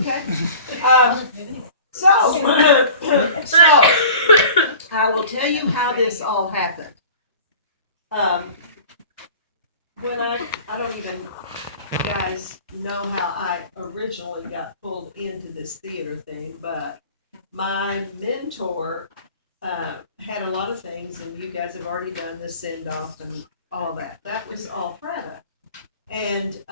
Okay. So I will tell you how this all happened. When I don't even, you guys know how I originally got pulled into this theater thing, but my mentor had a lot of things, and you guys have already done the send-off and all that. That was all Prada. And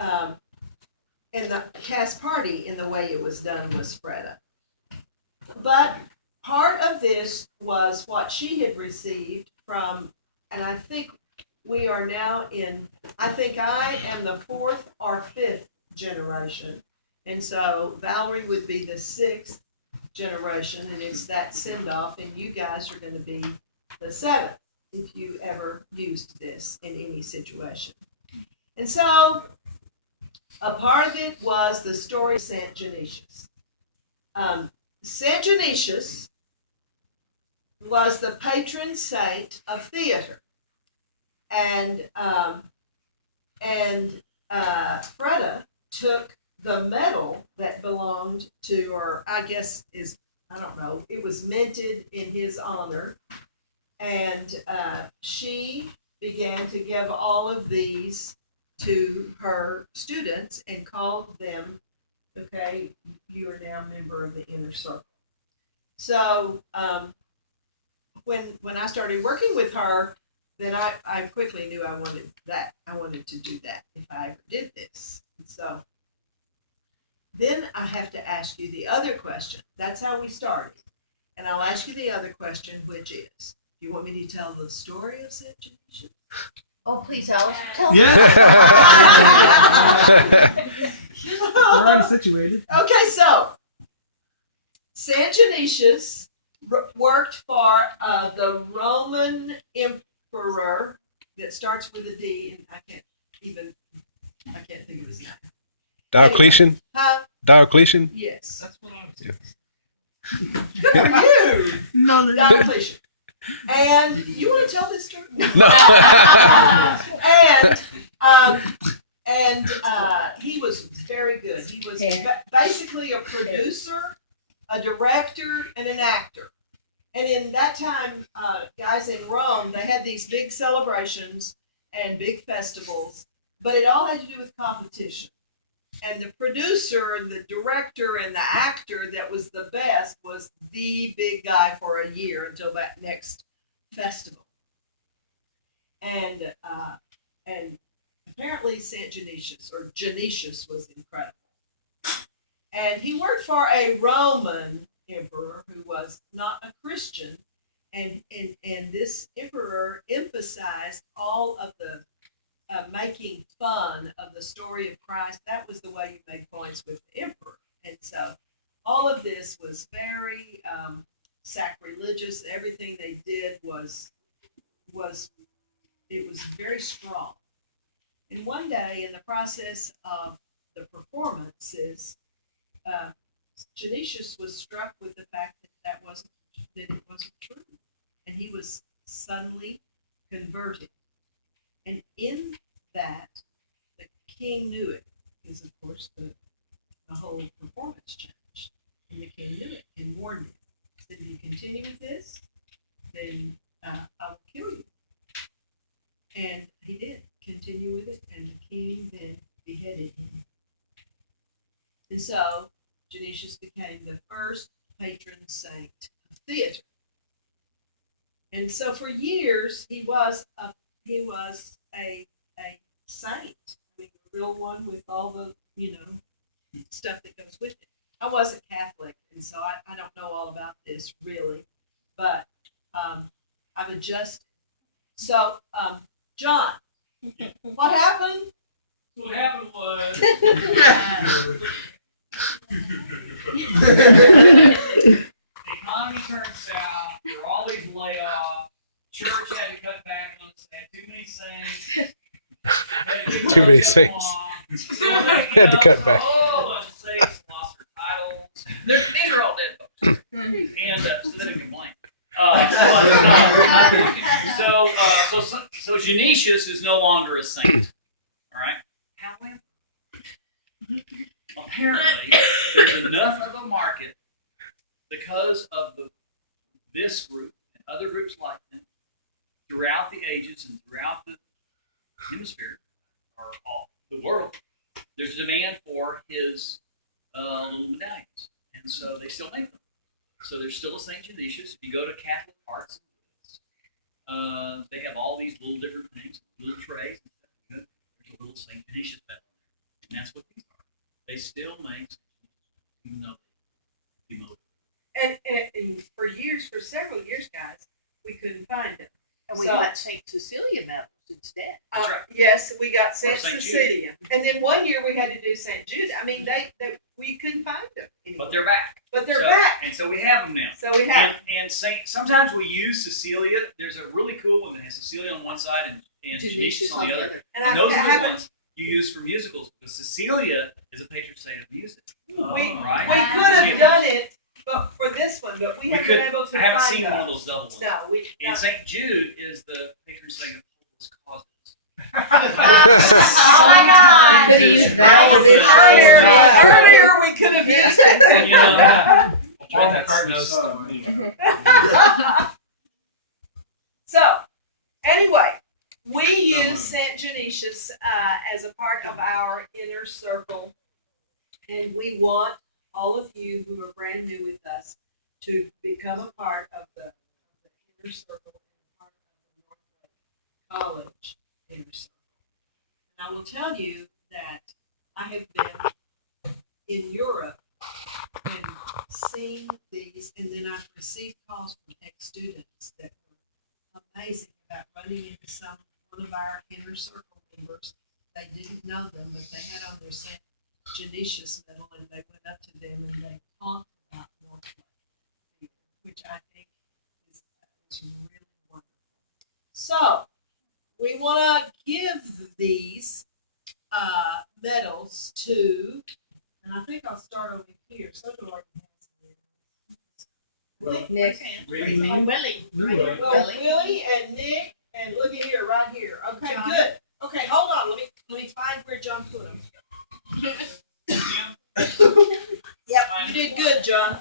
the cast party, in the way it was done, was Freda. But part of this was what she had received from, and I think we are now in, I think I am the 4th or 5th generation. And so Valerie would be the 6th generation, and it's that send-off, and you guys are going to be the 7th if you ever used this in any situation. And so a part of it was the story of St. Ignatius. St. Ignatius was the patron saint of theater. And Freda took the medal that belonged to, or I guess is, I don't know, it was minted in his honor. And she began to give all of these to her students and called them, okay, you are now a member of the inner circle. So when I started working with her, then I quickly knew I wanted that. I wanted to do that if I ever did this. So then I have to ask you the other question. That's how we started. And I'll ask you the other question, which is, do you want me to tell the story of St. Ignatius? Oh, please, Alice. Tell me. Yeah. We're already situated. Okay, so St. Ignatius worked for the Roman emperor that starts with a D, and I can't think of his name. Diocletian? Anyway, huh? Diocletian? Yes. That's what I was Good for you, No, Diocletian. And you want to tell this story? No. and he was very good. He was basically a producer, a director, and an actor. And in that time, guys, in Rome, they had these big celebrations and big festivals, but it all had to do with competition. And the producer and the director and the actor that was the best was the big guy for a year until that next festival. And apparently St. Dionysius, or Dionysius, was incredible. And he worked for a Roman emperor who was not a Christian, and this emperor emphasized all of the making fun of the story of Christ. That was the way you made points with the emperor. And so all of this was very sacrilegious. Everything they did was very strong. And one day, in the process of the performances, Dionysius was struck with the fact that it wasn't true, and he was suddenly converted. And in that, the king knew it, because of course the whole performance changed. And the king knew it and warned him. He said, if you continue with this, then I will kill you. And he did continue with it, and the king then beheaded him. And so Dionysius became the first patron saint of theater. And so for years he was a saint, I mean, the real one with all the, stuff that goes with it. I wasn't Catholic, and so I don't know all about this really, but I've adjusted. So, John, what happened? What happened was the economy turned south. There were all these layoffs. Church had to cut back on us. Had too many saints. Too many saints. So, Had to cut back. Oh, bunch of saints lost their titles. These are all dead folks. And so they didn't complain. So Dionysius is no longer a saint. All right. However, apparently there's enough of a market because of this group and other groups like them throughout the ages and throughout the hemisphere or all the world. There's demand for his little medallions, and so they still make them. So there's still a St. Ignatius. If you go to Catholic Arts, they have all these little different things, little trays. There's a little St. Ignatius medal, and that's what these are. They still make, even though they demoted. And for several years, guys, we couldn't find them. And we So- got St. Cecilia medals instead. That's right. Yes, we got St. St. Jude. Cecilia, and then one year we had to do St. Jude. I mean, we couldn't find them anymore. But they're back. But they're So- back. And so we have them now. So we have. And sometimes we use Cecilia. There's a really cool one that has Cecilia on one side and Ignatius on the other. And And those I are the haven't. ones you use for musicals because Cecilia is a patron saint of music. We right? could have done it, but for this one, but we haven't been able to I haven't find seen those. one of those double ones. No, we. And No. St. Jude is the patron saint of hopeless causes. Oh my God. That was the- Earlier we could have used it. You know, So, anyway, we use St. Ignatius as a part of our inner circle, and we want all of you who are brand new with us to become a part of the inner circle and part of the North Lake College inner circle. And I will tell you that I have been in Europe and seen these, and then I've received calls from ex-students that were amazing about running into one of our inner circle members. They didn't know them, but they had on their St. Ignatius medal, and they went up to them and they talked about North Lake, which I think is really wonderful. So, we want to give these medals to, and I think I'll start over here. So do I. Nick. Really? I'm willing. Really? Well, Willie and Nick, and look at here, right here. Okay, good. Okay, hold on. Let me find where John put them. Yep, you did good, John.